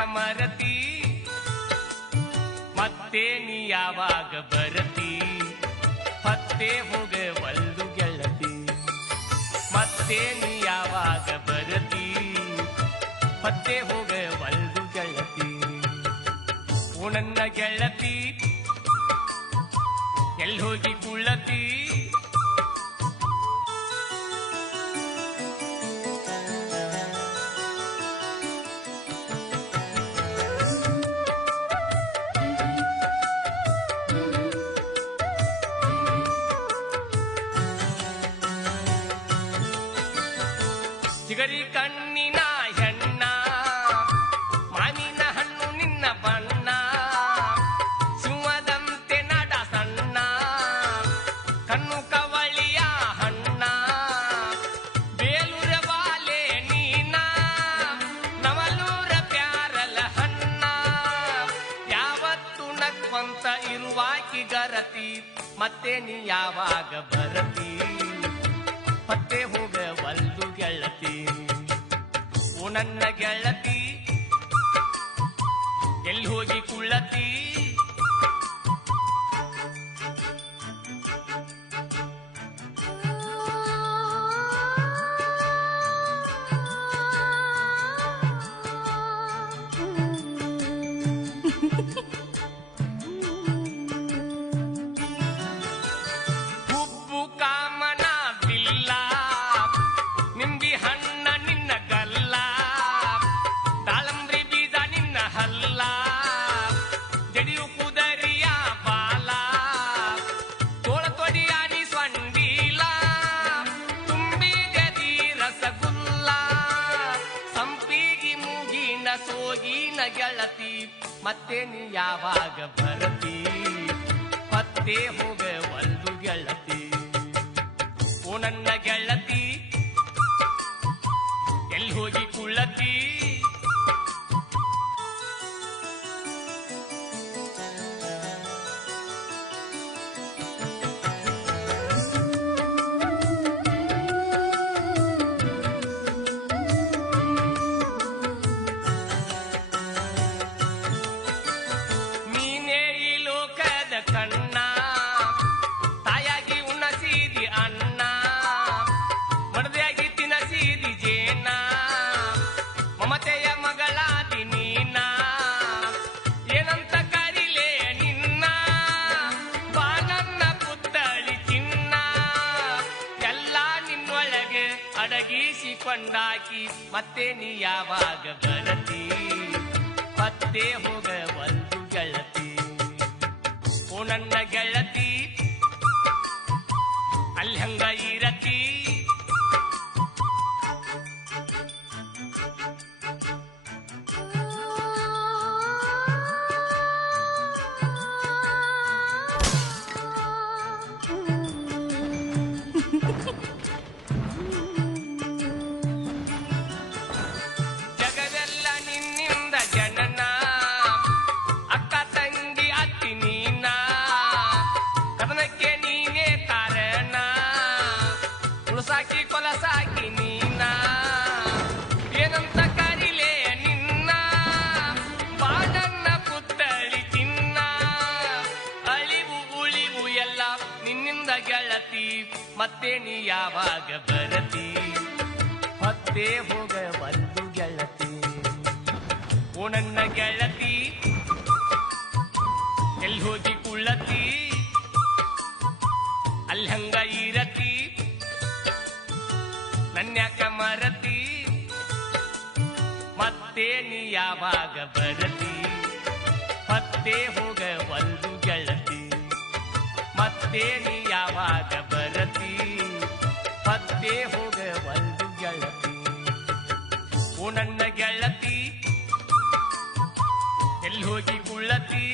ನನ್ಯಾಕ ಮರತಿ, ಮತ್ತೆ ನೀ ಯಾವಾಗ ಬರತಿ? ಪತ್ತೆ ಹೋಗ ಒಲ್ದು ಗೆಳತಿ, ಮತ್ತೆ ನೀ ಯಾವಾಗ ಬರತಿ? ಪತ್ತೆ ಹೋಗ ಒಲ್ದು ಗೆಳತಿ ಉಣನ್ನ ಗೆಳತಿ, ಎಲ್ಲಿ ಹೋಗಿ ಕುಳ್ಳತಿ? ಚಿಗರಿ ಕಣ್ಣಿನ ಹೆಣ್ಣ, ಮಾವಿನ ಹಣ್ಣು ನಿನ್ನ ಬಣ್ಣ, ಸಿಂಹದಂತೆ ನಡ ಸಣ್ಣ, ಕಣ್ಣು ಕವಳಿಯ ಹಣ್ಣ, ಬೇಲೂರ ಬಾಲೆ ನೀನ, ನವಲೂರ ಪ್ಯಾರಲ ಹಣ್ಣ, ಯಾವತ್ತು ನಕ್ಕೊಂತ ಇರುವಾಕಿ ಗರತಿ, ಮತ್ತೆ ನೀ ಯಾವಾಗ ಬರತಿ? ಪತ್ತೆ ಹೋಗ ಬಲ್ದು ಗೆಳತಿ. ಓ ನನ್ನ ಗೆಳತಿ ಎಲ್ಲಿ ಹೋಗಿ ಕುಳ್ಳತಿ? ಗೆಳತಿ ಮತ್ತೆ ನೀ ಯಾವಾಗ ಬರತಿ? ಮತ್ತೆ ಹೋಗ ಒಂದು ಗೆಳತಿ. ಓ ನನ್ನ ಗೆಳತಿ ಅಡಗಿಸಿಕೊಂಡಾಕಿ ಮತ್ತೆ ನೀ ಯಾವಾಗ ಬರತಿ? ಪತ್ತೆ ಹೋಗ ಒಂದು ಗೆಳತಿ. ಓ ನನ್ನ ಗೆಳತಿ ಅಲ್ಲಿ ಮತ್ತೆ ನೀ ಯಾವಾಗ ಬರತಿ? ಮತ್ತೆ ಹೋಗ ಒಂದು ಗೆಳತಿ. ಓ ಗೆಳತಿ, ಎಲ್ಲಿ ಹೋಗಿ ಕುಳ್ಳತಿ? ಅಲ್ಲಿ ಹಂಗ ಇರತಿ? ನನ್ಯಾಕ ಮರತಿ? ಮತ್ತೆ ನೀ ಯಾವಾಗ ಬರತಿ? ಮತ್ತೆ ಹೋಗ ಗೆಳತಿ ಮತ್ತೆ ನೀ ಯಾವಾಗ ಬರತಿ? ಪತ್ತೆ ಹೋಗ ಒಂದು ಗೆಳತಿ. ಓ ನನ್ನ ಗೆಳತಿ ಎಲ್ಲಿ ಹೋಗಿ ಕುಳ್ಳತಿ?